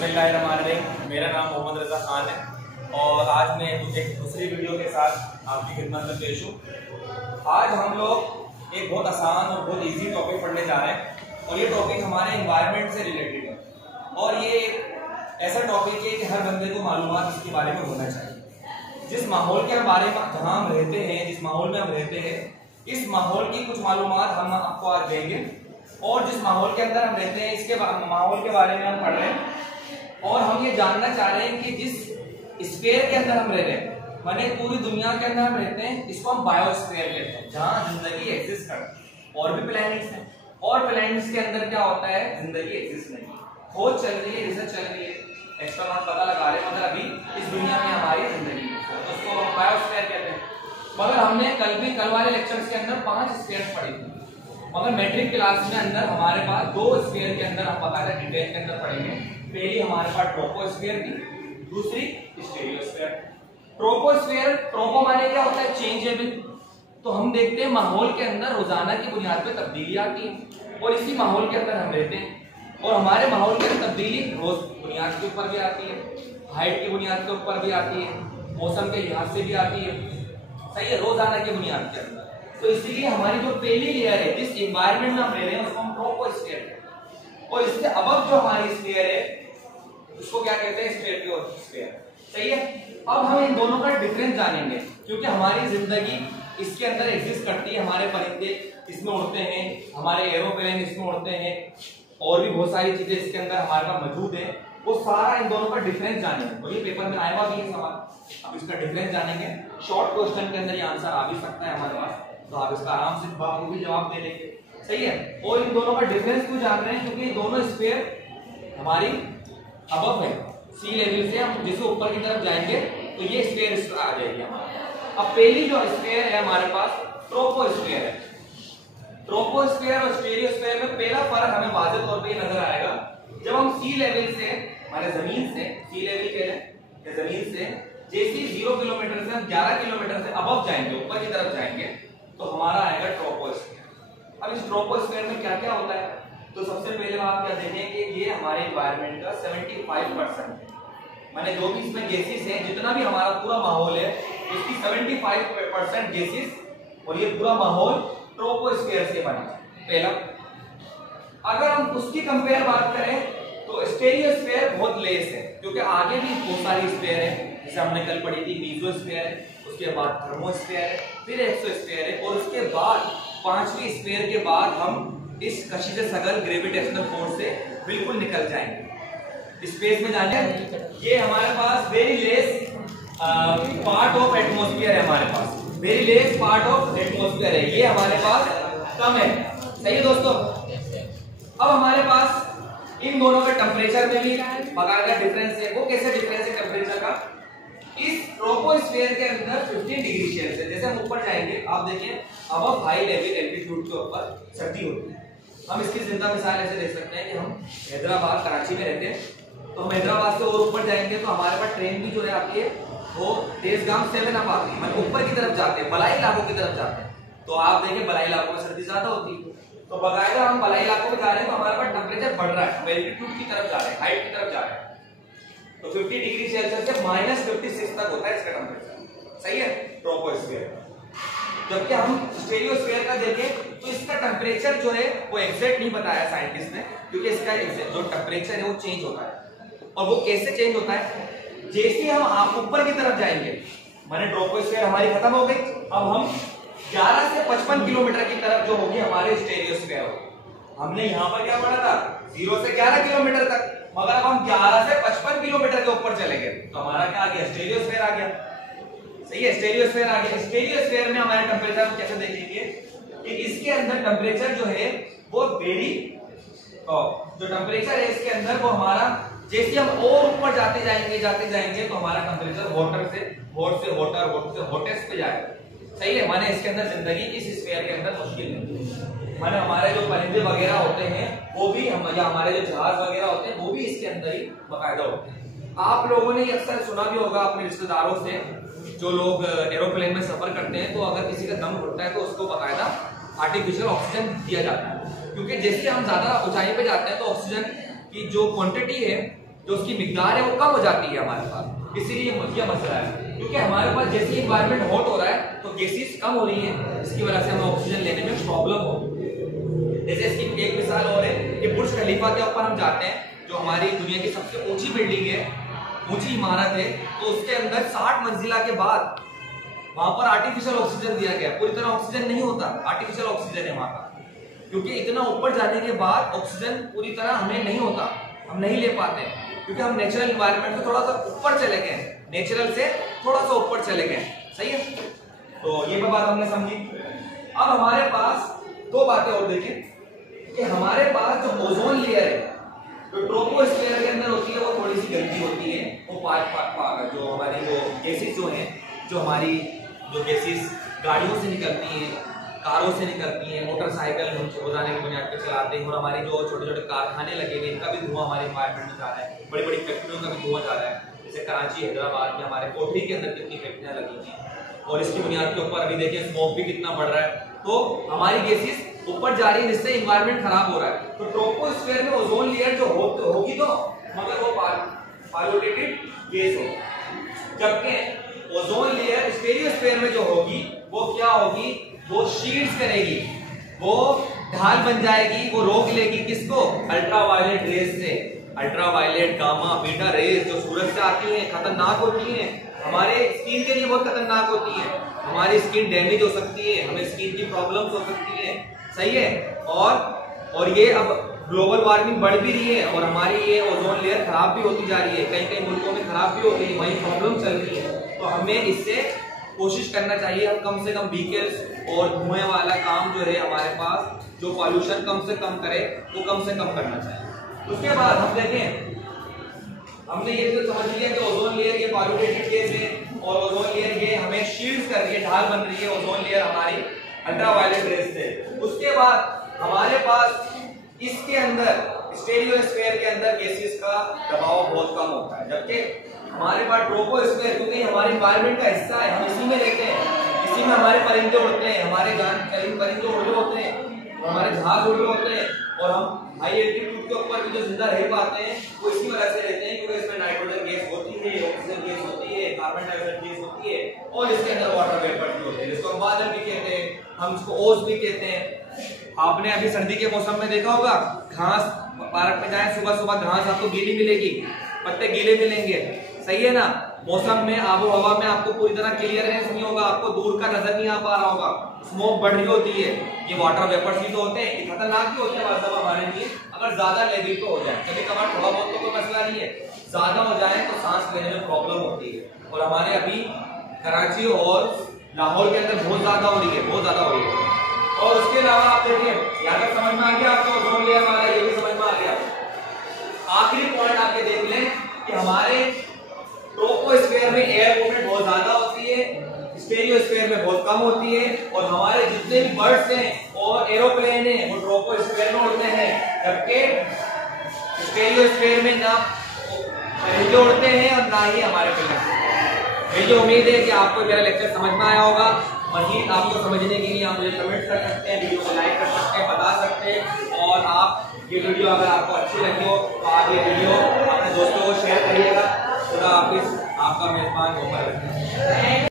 बिस्मिल्लाहिर्रहमानिर्रहीम। मेरा नाम मोहम्मद रज़ा खान है और आज मैं एक दूसरी वीडियो के साथ आपकी खिदमत में पेश हूँ। आज हम लोग एक बहुत आसान और बहुत इजी टॉपिक पढ़ने जा रहे हैं और ये टॉपिक हमारे एनवायरनमेंट से रिलेटेड है और ये एक ऐसा टॉपिक है कि हर बंदे को मालूमात इसके बारे में होना चाहिए। जिस माहौल के बारे में जहाँ हम रहते हैं, जिस माहौल में हम रहते हैं, इस माहौल की कुछ मालूमात हम आपको आज देंगे और जिस माहौल के अंदर हम रहते हैं इसके माहौल के बारे में हम पढ़ रहे हैं और हम ये जानना चाह रहे हैं कि जिस स्फीयर के अंदर हम रह रहे हैं, माने पूरी दुनिया के अंदर हम रहते हैं, इसको हम बायोस्फीयर कहते हैं, जहाँ जिंदगी एग्जिस्ट करती है। और भी प्लैनेट्स हैं और प्लैनेट्स के अंदर क्या होता है, जिंदगी एग्जिस्ट नहीं है। खोज चल रही है, रिसर्च चल रही है, एक्सपर्ट पता लगा रहे हैं, मगर अभी इस दुनिया में हमारी जिंदगी है तो उसको हम बायोस्फीयर कहते हैं। मगर हमने कल वाले लेक्चर्स के अंदर 5 स्फीयर पढ़ी थी, मगर मैट्रिक क्लास में अंदर हमारे पास 2 स्फीयर के अंदर हम बताया डिटेल के अंदर पढ़ेंगे। पहली हमारे पास ट्रोपोस्फीयर थी, दूसरी स्टेरियोस्फीयर। ट्रोपोस्फीयर, ट्रोपो माने क्या होता है, चेंजेबल। तो हम देखते हैं माहौल के अंदर रोजाना की बुनियाद पे तब्दीली आती है और इसी माहौल के अंदर हम रहते हैं और हमारे माहौल के अंदर तब्दीली रोज बुनियाद के ऊपर भी आती है, हाइट की बुनियाद के ऊपर भी आती है, मौसम के लिहाज से भी आती है, सही है, रोजाना की बुनियाद के अंदर। तो इसीलिए हमारी जो पहली लेयर है, जिस एनवायरनमेंट में हम रह रहे हैं, उसको हम ट्रोपोस्फीयर कहते हैं और इससे अबव जो हमारी स्फीयर है उसको क्या कहते हैं, स्ट्रेटोस्फीयर। सही है। अब हम इन दोनों का डिफरेंस जानेंगे क्योंकि हमारी जिंदगी इसके अंदर एग्जिस्ट करती है, हमारे परिंदे इसमें उड़ते हैं, हमारे एरोप्लेन इसमें उड़ते हैं और भी बहुत सारी चीजें इसके अंदर हमारे पास मौजूद है। वो सारा इन दोनों का डिफरेंस जानेंगे और ये पेपर में आया हुआ भी है सवाल। अब इसका डिफरेंस जानेंगे, शॉर्ट क्वेश्चन के अंदर ये आंसर आ भी सकता है हमारे पास, तो आप इसका आराम से बाखूबी जवाब दे लेंगे। सही है। और इन दोनों का डिफरेंस क्यों जान रहे हैं, क्योंकि ये दोनों स्फीयर हमारी अबव है, सी लेवल से हम जैसे ऊपर की तरफ जाएंगे तो ये स्फीयर आ जाएगी हमारा। अब पहली जो स्फीयर है हमारे पास ट्रोपोस्फीयर है। ट्रोपोस्फीयर और स्टेरियोस्फीयर में पहला फर्क हमें वाज़ेह तौर पे नजर आएगा जब हम सी लेवल से, माने जमीन से, सी लेवल कह रहे हैं जमीन से जैसे 0 किलोमीटर से हम 11 किलोमीटर से अबव जाएंगे, ऊपर की तरफ जाएंगे, तो हमारा आएगा ट्रोपोस्फीयर। अब इस ट्रोपोस्फीयर में क्या क्या होता है, तो सबसे पहले आप क्या देखें कि ये हमारे एनवायरनमेंट का 75% है, माने जो भी इसमें गैसेस हैं, जितना भी हमारा पूरा माहौल है उसकी 75% गैसेस और ये पूरा माहौल ट्रोपोस्फीयर से बना है। पहला, अगर हम उसकी कंपेयर बात करें तो स्टेरियोस्फीयर बहुत लेस है क्योंकि आगे भी बहुत सारी स्फीयर है, जैसे हमने कल पढ़ी थी मीसोस्फीयर है, उसके बाद थर्मोस्फीयर है, फिर एक्सोस्फीयर है और उसके बाद 5वीं स्फीयर के बाद हम इस कशिश सगल ग्रेविटेशनल फोर्स से बिल्कुल निकल जाएंगे स्पेस में जाने। ये हमारे पास very less part of atmosphere है, हमारे पास very less part of atmosphere है, ये हमारे पास कम है। सही है दोस्तों। अब हमारे पास इन दोनों का टेम्परेचर में भी बकायदा डिफरेंस है। वो कैसे डिफरेंस है टेम्परेचर का, इस ट्रोपोस्फीयर के अंदर 15 डिग्री सेल्सियस, जैसे हम ऊपर जाएंगे आप देखिए अब हाई लेवल एल्टीट्यूड के ऊपर सर्दी होती है। हम इसकी जिंदा मिसाल ऐसे देख सकते हैं कि हम हैदराबाद कराची में रहते हैं, तो हम हैदराबाद से और ऊपर जाएंगे तो हमारे पास ट्रेन भी जो है आपकी वो तेजगाम 7 अप आती है, मतलब ऊपर की तरफ जाते हैं, बलाई इलाकों की तरफ जाते हैं। तो आप देखिए बलाई इलाकों में सर्दी ज्यादा होती है, तो बकायदा हम बलाई इलाकों में जा रहे हैं तो हमारे पास टेम्परेचर बढ़ रहा है, हम एल्टीट्यूड की तरफ जा रहे हैं, हाइट की तरफ जा रहे हैं, तो 50 डिग्री सेल्सियस से -56 तक होता है इसका टेम्परेचर। सही है ट्रोपोस्फीयर। जबकि हम स्टेरियोस्फीयर का देखें तो इसका टेम्परेचर जो है वो एग्जैक्ट नहीं बताया साइंटिस्ट ने, क्योंकि इसका जो टेम्परेचर है वो चेंज होता है। और वो कैसे चेंज होता है, जैसे हम ऊपर की तरफ जाएंगे, माने ट्रोपोस्फीयर हमारी खत्म हो गई, अब हम 11 से 55 किलोमीटर की तरफ जो होगी हमारे स्टेरियोस्फीयर होगी। हमने यहाँ पर क्या पढ़ा था, 0 से 11 किलोमीटर तक, मगर अब हम 11 से 55 किलोमीटर के ऊपर चले गए तो हमारा क्या आ गया, स्टेरियोस्फीयर आ गया। सही है, स्टेरियोस्फीयर आ गया। स्टेरियोस्फीयर में हमारा टेम्परेचर कैसे देखेंगे कि इसके अंदर टेम्परेचर जो है वो वेरी, जो टेम्परेचर है इसके अंदर वो हमारा, जैसे हम और ऊपर जाते जाएंगे तो हमारा टेम्परेचर हॉटर से हॉटेस्ट पे जाएगा। सही है, माने इसके अंदर जिंदगी इस स्फीयर के अंदर मुश्किल है, माने हमारे जो परिंदे वगैरह होते हैं वो भी हम, या हमारे जो जहाज वगैरह होते हैं वो भी इसके अंदर ही बाकायदा होते हैं। आप लोगों ने अक्सर सुना भी होगा अपने रिश्तेदारों से, जो लोग एरोप्लेन में सफर करते हैं, तो अगर किसी का दम घुटता है तो उसको बाकायदा आर्टिफिशियल ऑक्सीजन दिया जाता है, क्योंकि जैसे हम ज्यादा ऊंचाई पे जाते हैं तो ऑक्सीजन की जो क्वांटिटी है, जो उसकी मिकदार है वो कम हो जाती है हमारे पास। इसीलिए ये मसला है, क्योंकि हमारे पास जैसे ही एनवायरनमेंट हॉट हो रहा है तो गैसेस कम हो रही है, इसकी वजह से हमें ऑक्सीजन लेने में प्रॉब्लम हो। जैसे इसकी एक मिसाल और है कि बुर्ज खलीफा के ऊपर हम जाते हैं, जो हमारी दुनिया की सबसे ऊंची बिल्डिंग है, ऊंची इमारत है, तो उसके अंदर 60 मंजिला के बाद वहां पर आर्टिफिशियल ऑक्सीजन दिया गया। पूरी तरह ऑक्सीजन नहीं होता, आर्टिफिशियल ऑक्सीजन है वहां का, क्योंकि इतना ऊपर जाने के बाद ऑक्सीजन पूरी तरह हमें नहीं होता, हम नहीं ले पाते, क्योंकि हम नेचुरल एनवायरनमेंट से थोड़ा सा ऊपर चले गए, नेचुरल से थोड़ा सा ऊपर चले गए। सही है, तो ये बात हमने समझी। अब हमारे पास दो बातें और देखें कि हमारे पास जो ओजोन लेयर है, जो ट्रोपोस्फीयर के अंदर होती है, वो थोड़ी सी गंदी होती है। वो जो हमारी जो गैसेस जो हैं, जो हमारी जो गैसेस गाड़ियों से निकलती हैं, कारों से निकलती हैं, मोटरसाइकिल हम रोजाना की बुनियाद पर चलाते हैं, और हमारे जो छोटे छोटे कारखाने लगे हुए इनका भी धुआं हमारे एनवायरनमेंट में जा रहा है, बड़ी बड़ी फैक्ट्रियों का भी धुआं जा रहा है। जैसे कराची, हैदराबाद में हमारे कोठरी के अंदर कितनी फैक्ट्रियां लगी हैं, और इसकी बुनियाद के ऊपर अभी देखिए स्मोक भी कितना बढ़ रहा है। तो हमारी गैसेस ऊपर जा रही है, जिससे एनवायरनमेंट खराब हो रहा है। तो ट्रोपोस्फीयर में ओजोन लेयर जो होगी तो मगर वो पॉल्यूटेड गैस हो, जबकि ओजोन लेयर स्टेरियोस्फीयर में जो होगी वो क्या होगी, वो शील्ड्स करेगी, वो ढाल बन जाएगी, वो रोक लेगी किसको, अल्ट्रावायलेट रेज से। अल्ट्रावायलेट, गामा, बीटा रेज जो सूरज से आती हैं, खतरनाक होती हैं, हमारे स्किन के लिए बहुत खतरनाक होती है, हमारी स्किन डैमेज हो सकती है, हमें स्किन की प्रॉब्लम्स हो सकती है। सही है, और ये अब ग्लोबल वार्मिंग बढ़ भी रही है, और हमारी ये ओजोन लेयर खराब भी होती जा रही है, कई कई मुल्कों में खराब भी हो गई, वही प्रॉब्लम चल रही है। तो हमें इससे कोशिश करना चाहिए, हम कम से कम व्हीकल्स और धुएं वाला काम जो है हमारे पास, जो पॉल्यूशन कम से कम करे, वो कम से कम करना चाहिए। उसके बाद हम देखें, हमने ये तो समझ लिया कि ओजोन लेयर ये पॉल्यूटेड गैस है, और ओजोन लेयर ये हमें शील्ड कर रही है, ढाल बन रही है ओजोन लेयर हमारी अल्ट्रावायलेट रेज से। उसके बाद हमारे पास इसके अंदर स्टेरियोस्फीयर के अंदर गैसेस का दबाव बहुत कम होता है, जबकि हमारे पास ट्रोपोस्फीयर, क्योंकि हमारे एनवायरनमेंट का हिस्सा है, हम इसी में रहते हैं, इसी में हमारे परिंदे उड़ते हैं, हमारे परिंदे उड़ रहे होते हैं, हमारे जहाज उड़ रहे होते हैं, और हम हाई एल्टीट्यूड के ऊपर भी जो जिंदा रह पाते हैं वो इसी वजह से रहते हैं, क्योंकि इसमें नाइट्रोजन गैस होती है, ऑक्सीजन गैस होती है, कार्बन डाइऑक्साइड गैस होती है, और इसके अंदर वाटर वेपर भी होते हैं, जिसको हम बादल भी कहते हैं, हम इसको ओस भी कहते हैं। आपने अभी सर्दी के मौसम में देखा होगा, घास पार्क में जाए, सुबह सुबह घास आपको गीली मिलेगी, पत्ते गीले मिलेंगे। सही है ना, मौसम में आबो हवा में आपको पूरी तरह क्लियरनेस नहीं होगा, आपको दूर का नजर नहीं आ पा रहा होगा, स्मोक बढ़ रही होती है, ये वाटर वेपर्स ही तो होते हैं, ये खतरनाक भी होते हैं मतलब हमारे लिए, अगर ज्यादा लेवल पे हो जाए। कभी कभार थोड़ा बहुत तो कोई मसला नहीं है, ज्यादा हो जाए तो सांस लेने में प्रॉब्लम होती है, और हमारे अभी कराची और लाहौर के अंदर बहुत ज्यादा हो रही है, बहुत ज्यादा हो रही है। और उसके अलावा आप देखिए, यहाँ तक समझ में आ गया आपको ओजोन लेयर वाला, ये भी समझ में आ गया। आखिरी पॉइंट आपके देख लें कि हमारे ट्रोपोस्फीयर में एयर मूवमेंट बहुत ज्यादा होती है, स्टेरियोस्फीयर में बहुत कम होती है, और हमारे जितने भी बर्ड्स हैं और एरोप्लेन हैं वो ट्रोपोस्फीयर में उड़ते हैं, जबकि स्टेरियोस्फीयर में ना परिंदे उड़ते हैं और ना ही हमारे प्लेन। मुझे उम्मीद है कि आपको मेरा लेक्चर समझ में आया होगा। मजीद आपको समझने के लिए आप मुझे कमेंट कर सकते हैं, वीडियो को लाइक कर सकते हैं, बता सकते हैं, और आप ये वीडियो अगर आपको अच्छी लगी हो तो आप ये वीडियो अपने दोस्तों को शेयर करिएगा। खुदा हाफिज़, आपका मेजबान मोहम्मद।